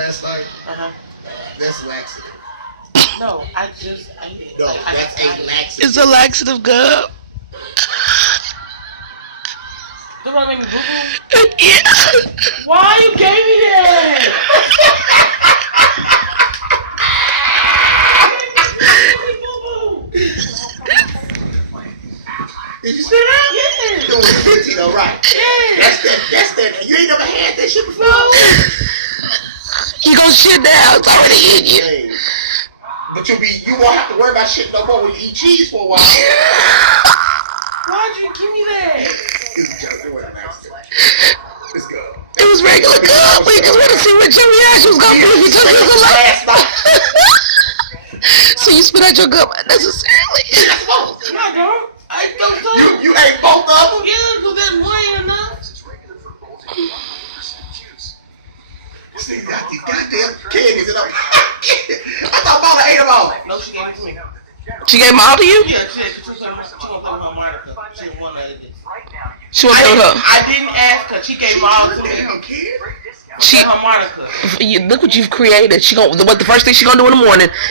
last night? That's laxative. No, I ate it. No, that's a laxative. It's a laxative gum. Does that make me boo-boo? Yeah. Why you gave me that? Did you spit it out? Yeah. It was 50 though, right? Yeah. That's that. You ain't never had that shit before? You gonna shit down. It's already in you. Hey. But you won't have to worry about shit no more when you eat cheese for a while. Why'd you give me that? It's a joke. It wasn't nice. It's good. It was regular gum. We just want to see what your reaction was gonna be if you took this last night. So you spit out your gum unnecessarily. No, I don't. I don't. You ate both of them? Yeah, because that one ain't enough. See, got these goddamn candies in them. I thought Mama ate them all. No, she gave it to me. She gave them all to you? Yeah, she gonna play with Monica. She was one of it. She went with her. I didn't ask her. She gave them all to me. Damn kid. She harmonica. Look what you've created. What the first thing she gonna do in the morning?